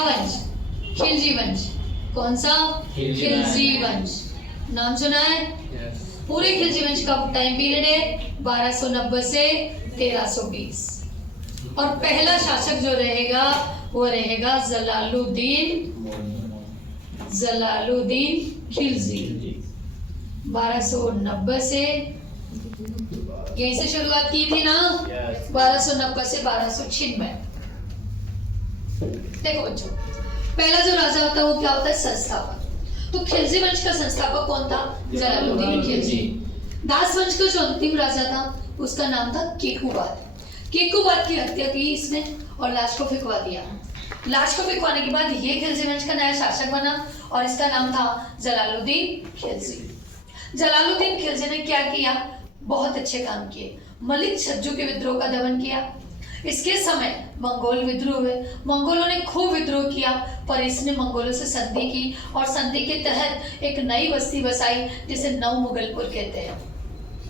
वंश, खिलजी वंश। कौन सा? खिलजी वंश। नाम सुना है? पूरे खिलजी वंश का टाइम पीरियड है 1290 से 1320 और पहला शासक जो रहेगा वो रहेगा जलालुद्दीन खिलजी। 1290 से यहीं से शुरुआत की थी ना, 1290 से 1296। देखो बच्चों, पहला जो राजा होता है वो क्या होता है? संस्थापक। तो खिलजी वंश का संस्थापक कौन था? जलालुद्दीन खिलजी। दास वंश का जो अंतिम राजा था उसका नाम था केकूबाद। केकूबाद की हत्या की इसने और लाश को फेंकवा दिया। लाश को फेंकवाने के बाद ये खिलजी वंश का नया शासक बना और इसका नाम था जलालुद्दीन खिलजी। जलालुद्दीन खिलजी ने क्या किया? बहुत अच्छे काम किए। मलिक छज्जू के विद्रोह का दमन किया। इसके समय मंगोल विद्रोह हुए। मंगोलों ने खूब विद्रोह किया पर इसने मंगोलों से संधि की और संधि के तहत एक नई बस्ती बसाई जिसे नवमुगलपुर कहते हैं।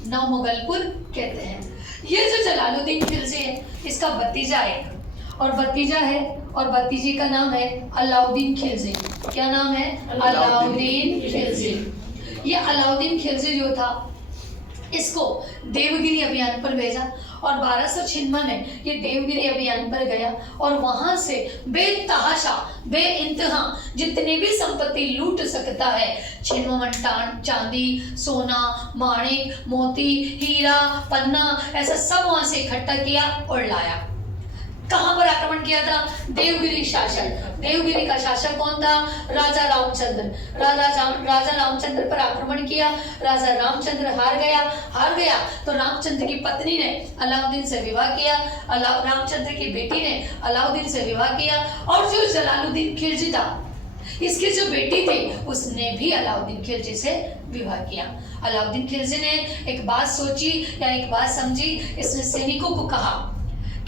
नवमुगलपुर कहते हैं। ये जो जलालुद्दीन खिलजी है इसका भतीजा है और भतीजे का नाम है अलाउद्दीन खिलजी। क्या नाम है? अलाउद्दीन खिलजी। ये अलाउद्दीन खिलजी जो था इसको देवगिरी अभियान पर भेजा और 1296 में ये देवगिरी अभियान पर गया और वहां से बेतहाशा बेइंतहा जितनी भी संपत्ति लूट सकता है, छिन्नमन चांदी, सोना, माणिक, मोती, हीरा, पन्ना, ऐसा सब वहां से इकट्ठा किया और लाया। कहां पर आक्रमण किया था? देवगिरी शासक। देवगिरी का शासक कौन था? राजा रामचंद्र। राजा रामचंद्र पर आक्रमण किया। राजा रामचंद्र हार गया तो रामचंद्र की पत्नी ने अलाउद्दीन से विवाह किया। रामचंद्र की बेटी ने अलाउद्दीन से विवाह किया और जो जलालुद्दीन खिलजी था इसकी जो बेटी थी उसने भी अलाउद्दीन खिलजी से विवाह किया। अलाउद्दीन खिलजी ने एक बात सोची या एक बात समझी। इसने सैनिकों को कहा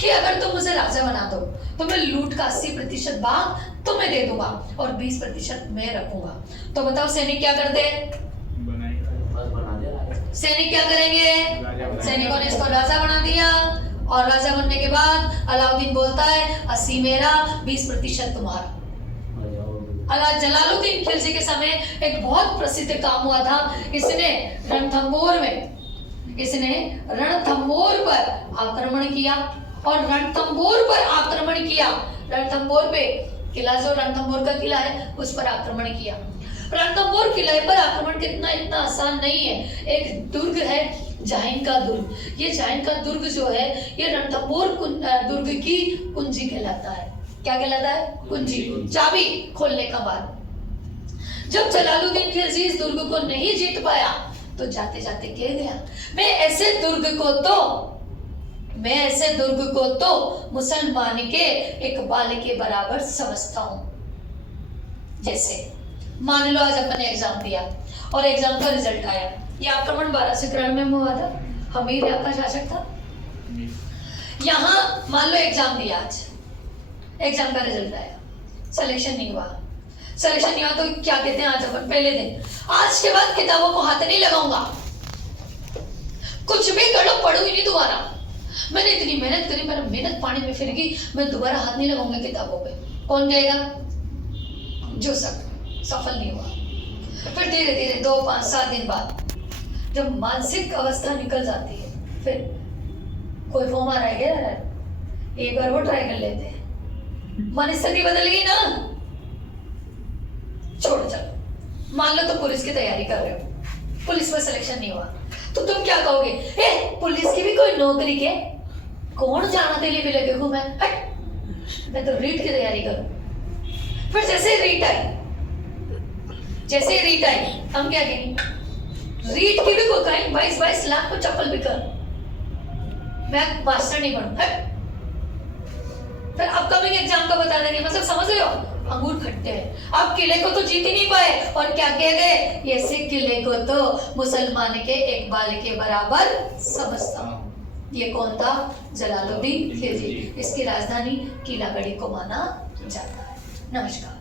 कि अगर तुम मुझे राजा बना दो तो मैं लूट का 80% भाग तुम्हें दे दूंगा और 20% मैं रखूंगा। तो बताओ सैनिक क्या करते? सैनिक क्या करेंगे? सैनिकों ने इसको राजा बना दिया और राजा बनने के बाद अलाउद्दीन बोलता है 80 मेरा 20% तुम्हारा। जलालुद्दीन खिलजी के समय एक बहुत प्रसिद्ध काम हुआ था। इसने रणथंबोर पर आक्रमण किया और रणथंबोर पे किला, जो रणथंबोर का किला है उस पर आक्रमण किया। रणथंबोर किले पर आक्रमण करना इतना आसान नहीं है। एक दुर्ग है जाहिन का दुर्ग। ये जाहिन का दुर्ग जो है ये रणथंबोर दुर्ग की कुंजी कहलाता है। क्या कहलाता है? कुंजी, चाबी खोलने का बाद। जब जलालुद्दीन खिलजी इस दुर्ग को नहीं जीत पाया तो जाते जाते कह गया मैं ऐसे दुर्ग को तो मुसलमान के एक बाल के बराबर समझता हूं। जैसे मान लो आज अपन ने एग्जाम दिया और एग्जाम का रिजल्ट आया। ये आक्रमण 1293 में हुआ था। हमीर यहाँ का शासक था। यहाँ मान लो एग्जाम दिया, आज एग्जाम का रिजल्ट आया, सिलेक्शन नहीं हुआ तो क्या कहते हैं? आज अपन पहले दिन, आज के बाद किताबों को हाथ नहीं लगाऊंगा, कुछ भी करो, पढ़ूंगी नहीं दोबारा। मैंने इतनी मेहनत करी, मेरा मेहनत पानी में फिर गई, मैं दोबारा हाथ नहीं लगाऊंगा किताबों पे। कौन कहेगा? जो सफल नहीं हुआ। फिर धीरे धीरे 2, 5, 7 दिन बाद जब मानसिक अवस्था निकल जाती है फिर कोई फॉर्म आ रहा है क्या? एक बार वो ट्राई कर लेते हैं। मन स्थिति बदल गई ना, छोड़ चलो। मान लो तो पुलिस की तैयारी कर रहे हो, पुलिस में सिलेक्शन नहीं हुआ तो तुम क्या कहोगे? पुलिस की भी कोई नौकरी के कौन जाना तेरे लिए लगे घूमे, मैं तो रीट की तैयारी करूं। फिर जैसे रीट आई हम क्या कहेंगे? रीट की भी कोई कहीं 22 लाख को चप्पल बिकर, मैं मास्टर नहीं बनूं। फिर अपकमिंग एग्जाम का बता देंगे। मतलब समझ रहे हो? अंगूर खट्टे हैं। आप किले को तो जीत ही नहीं पाए और क्या कह गए? ये सिख किले को तो मुसलमान के एक बाल के बराबर समझता हूं। ये कौन था? जलालुद्दीन खिलजी। इसकी राजधानी किलागढ़ी को माना जाता है। नमस्कार।